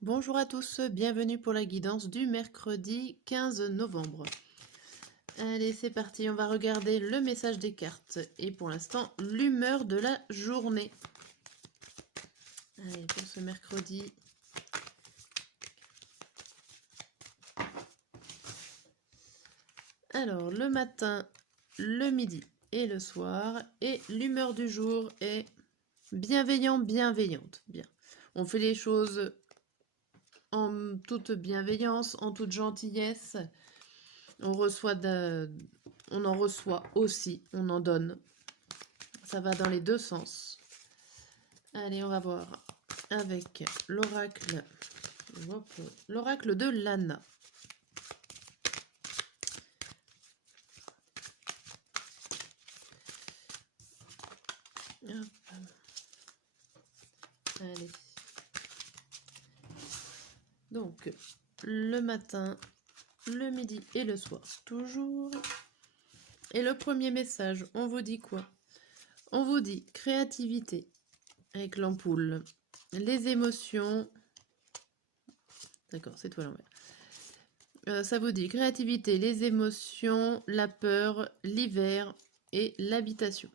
Bonjour à tous, bienvenue pour la guidance du mercredi 15 novembre. Allez, c'est parti, on va regarder le message des cartes et pour l'instant, l'humeur de la journée. Allez, pour ce mercredi. Alors, le matin, le midi et le soir, et l'humeur du jour est bienveillante. Bien. On fait les choses en toute bienveillance, en toute gentillesse. On en reçoit aussi, on en donne. Ça va dans les deux sens. Allez, on va voir avec l'oracle. L'oracle de Lana. Hop. Allez. Donc, le matin, le midi et le soir, toujours. Et le premier message, on vous dit quoi? On vous dit créativité, avec l'ampoule. Les émotions. D'accord, c'est toi l'envers. Ça vous dit créativité, les émotions, la peur, l'hiver et l'habitation.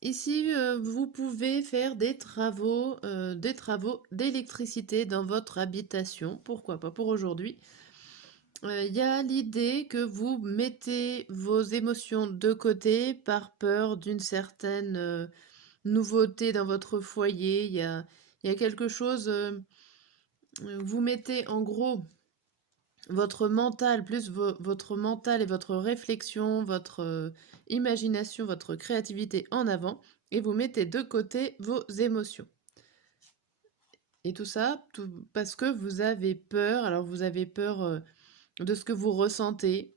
Ici, vous pouvez faire des travaux d'électricité dans votre habitation. Pourquoi pas pour aujourd'hui. Il y a l'idée que vous mettez vos émotions de côté par peur d'une certaine nouveauté dans votre foyer. Il y a quelque chose, vous mettez en gros votre mental, plus votre mental et votre réflexion, votre imagination, votre créativité en avant, et vous mettez de côté vos émotions. Et tout ça parce que vous avez peur, alors vous avez peur de ce que vous ressentez.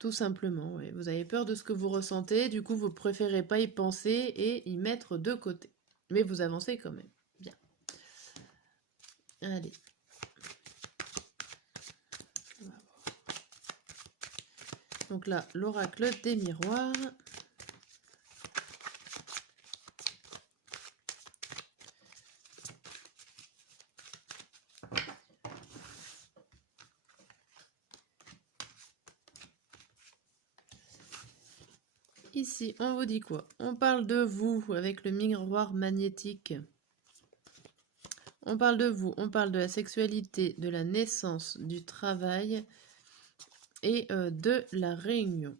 Tout simplement, oui. Vous avez peur de ce que vous ressentez, du coup vous préférez pas y penser et y mettre de côté. Mais vous avancez quand même. Bien. Allez. Donc là, l'oracle des miroirs. Ici, on vous dit quoi? On parle de vous avec le miroir magnétique. On parle de vous, on parle de la sexualité, de la naissance, du travail et de la réunion.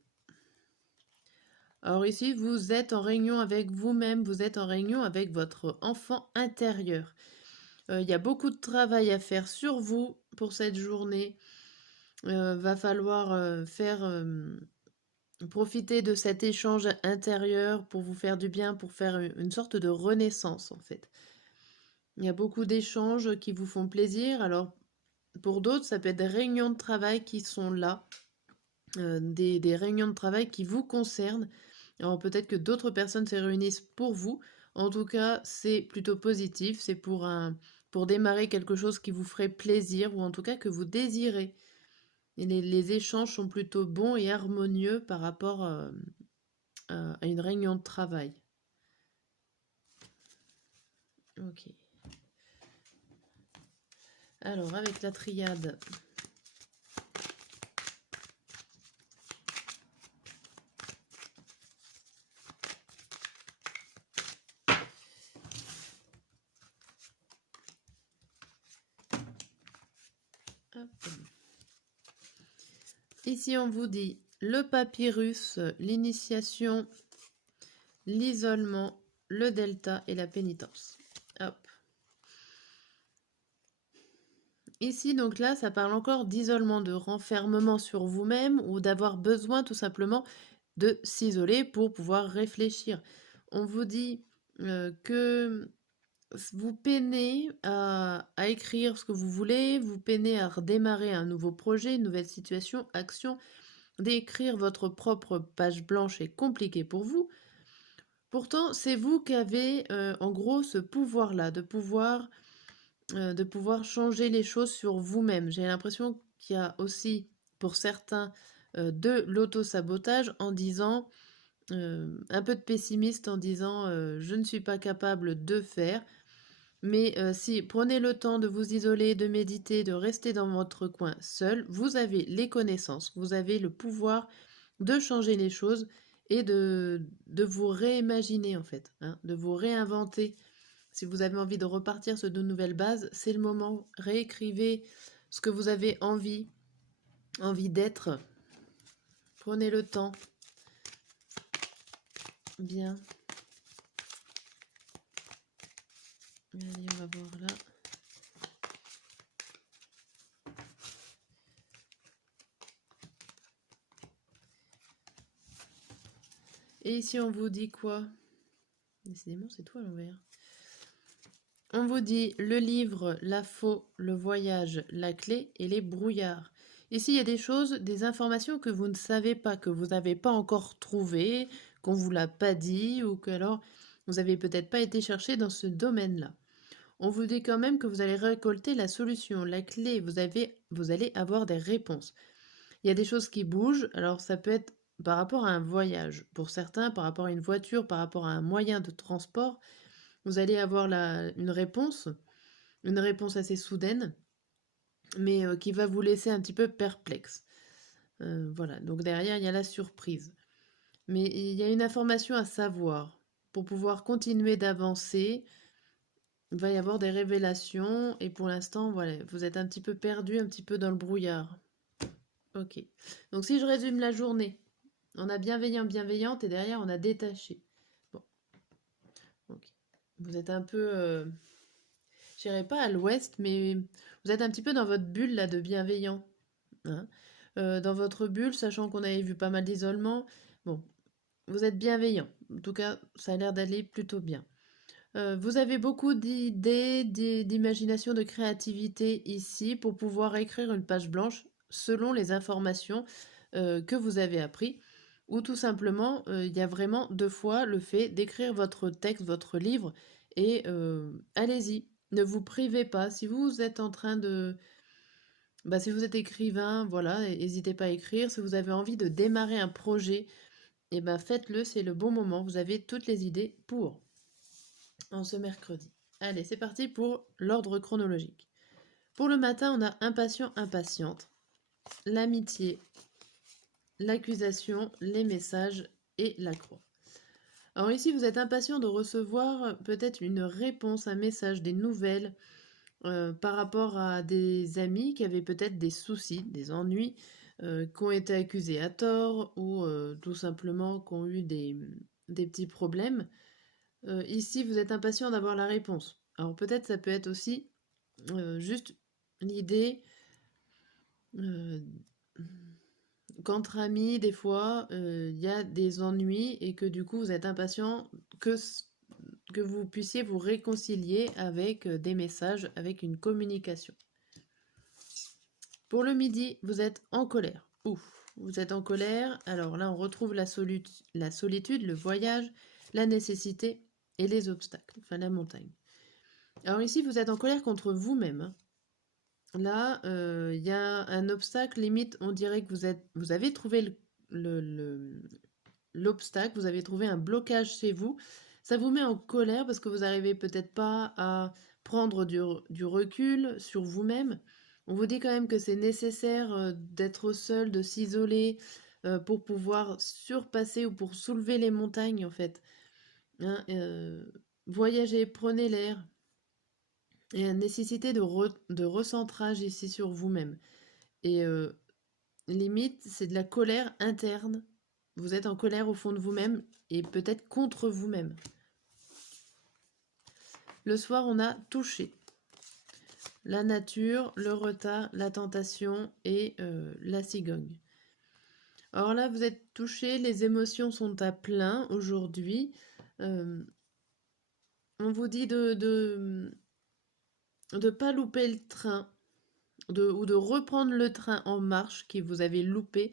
Alors ici, vous êtes en réunion avec vous-même, vous êtes en réunion avec votre enfant intérieur. Il y a beaucoup de travail à faire sur vous pour cette journée. Va falloir profiter de cet échange intérieur pour vous faire du bien, pour faire une sorte de renaissance en fait. Il y a beaucoup d'échanges qui vous font plaisir. Alors pour d'autres, ça peut être des réunions de travail qui sont là, des réunions de travail qui vous concernent. Alors peut-être que d'autres personnes se réunissent pour vous. En tout cas, c'est plutôt positif. C'est pour démarrer quelque chose qui vous ferait plaisir ou en tout cas que vous désirez. Et les échanges sont plutôt bons et harmonieux par rapport à une réunion de travail. Ok. Alors, avec la triade. Hop. Ici, on vous dit le papyrus, l'initiation, l'isolement, le delta et la pénitence. Hop. Ici, donc là, ça parle encore d'isolement, de renfermement sur vous-même ou d'avoir besoin tout simplement de s'isoler pour pouvoir réfléchir. On vous dit que vous peinez à écrire ce que vous voulez, vous peinez à redémarrer un nouveau projet, une nouvelle situation, action. D'écrire votre propre page blanche est compliqué pour vous. Pourtant, c'est vous qui avez en gros ce pouvoir-là, de pouvoir changer les choses sur vous-même. J'ai l'impression qu'il y a aussi, pour certains, de l'auto-sabotage en disant un peu de pessimiste en disant je ne suis pas capable de faire. Mais si prenez le temps de vous isoler, de méditer, de rester dans votre coin seul, vous avez les connaissances, vous avez le pouvoir de changer les choses et de vous réimaginer en fait, hein, de vous réinventer. Si vous avez envie de repartir sur de nouvelles bases, c'est le moment. Réécrivez ce que vous avez envie d'être. Prenez le temps. Bien. Allez, on va voir là. Et ici, on vous dit quoi? Décidément, c'est tout à l'envers. On vous dit le livre, la faux, le voyage, la clé et les brouillards. Ici, il y a des choses, des informations que vous ne savez pas, que vous n'avez pas encore trouvées, qu'on ne vous l'a pas dit, ou que alors vous n'avez peut-être pas été chercher dans ce domaine-là. On vous dit quand même que vous allez récolter la solution, la clé, vous allez avoir des réponses. Il y a des choses qui bougent, alors ça peut être par rapport à un voyage, pour certains, par rapport à une voiture, par rapport à un moyen de transport, vous allez avoir une réponse assez soudaine, mais qui va vous laisser un petit peu perplexe. Voilà, donc derrière, il y a la surprise. Mais il y a une information à savoir. Pour pouvoir continuer d'avancer, il va y avoir des révélations, et pour l'instant, voilà, vous êtes un petit peu perdu, un petit peu dans le brouillard. Ok. Donc si je résume la journée, on a bienveillant, bienveillante, et derrière, on a détaché. Bon. Ok. Vous êtes un peu... je dirais pas à l'ouest, mais vous êtes un petit peu dans votre bulle là de bienveillant, hein. Dans votre bulle, sachant qu'on avait vu pas mal d'isolement, bon, vous êtes bienveillant. En tout cas, ça a l'air d'aller plutôt bien. Vous avez beaucoup d'idées, d'imagination, de créativité ici pour pouvoir écrire une page blanche selon les informations que vous avez appris. Ou tout simplement, il y a vraiment deux fois le fait d'écrire votre texte, votre livre, et allez-y, ne vous privez pas. Si vous êtes en train de... Bah, si vous êtes écrivain, voilà, n'hésitez pas à écrire. Si vous avez envie de démarrer un projet, eh ben faites-le, c'est le bon moment. Vous avez toutes les idées pour en ce mercredi. Allez, c'est parti pour l'ordre chronologique. Pour le matin, on a impatient, impatiente, l'amitié, l'accusation, les messages et la croix. Alors ici, vous êtes impatient de recevoir peut-être une réponse, un message, des nouvelles par rapport à des amis qui avaient peut-être des soucis, des ennuis, qui ont été accusés à tort ou tout simplement qui ont eu des petits problèmes. Ici, vous êtes impatient d'avoir la réponse. Alors peut-être ça peut être aussi juste l'idée qu'entre amis, des fois, il y a des ennuis et que du coup, vous êtes impatient que vous puissiez vous réconcilier avec des messages, avec une communication. Pour le midi, vous êtes en colère. Ouf, vous êtes en colère. Alors là, on retrouve la solitude, le voyage, la nécessité et les obstacles, enfin la montagne. Alors ici, vous êtes en colère contre vous-même, hein. Là, il y a un obstacle, limite, on dirait que vous avez trouvé l'obstacle, vous avez trouvé un blocage chez vous. Ça vous met en colère parce que vous n'arrivez peut-être pas à prendre du recul sur vous-même. On vous dit quand même que c'est nécessaire d'être seul, de s'isoler pour pouvoir surpasser ou pour soulever les montagnes, en fait, hein. Voyagez, prenez l'air. Il y a une nécessité de recentrage ici sur vous-même. Et limite, c'est de la colère interne. Vous êtes en colère au fond de vous-même et peut-être contre vous-même. Le soir, on a touché la nature, le retard, la tentation et la cigogne. Alors là, vous êtes touché, les émotions sont à plein aujourd'hui. On vous dit de pas louper le train, ou de reprendre le train en marche qui vous avez loupé,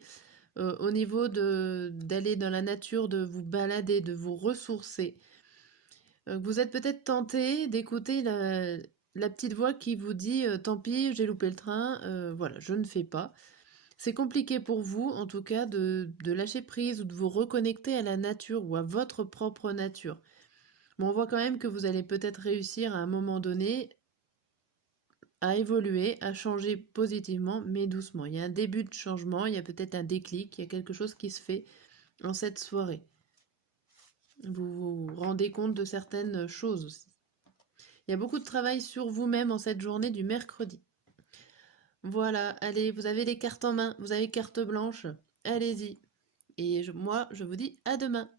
au niveau d'aller dans la nature, de vous balader, de vous ressourcer. Vous êtes peut-être tenté d'écouter la petite voix qui vous dit tant pis, j'ai loupé le train, voilà, je ne fais pas. C'est compliqué pour vous, en tout cas, de lâcher prise ou de vous reconnecter à la nature ou à votre propre nature. Mais on voit quand même que vous allez peut-être réussir à un moment donné à évoluer, à changer positivement, mais doucement. Il y a un début de changement, il y a peut-être un déclic, il y a quelque chose qui se fait en cette soirée. Vous vous rendez compte de certaines choses aussi. Il y a beaucoup de travail sur vous-même en cette journée du mercredi. Voilà, allez, vous avez les cartes en main, vous avez carte blanche, allez-y. Et moi, je vous dis à demain.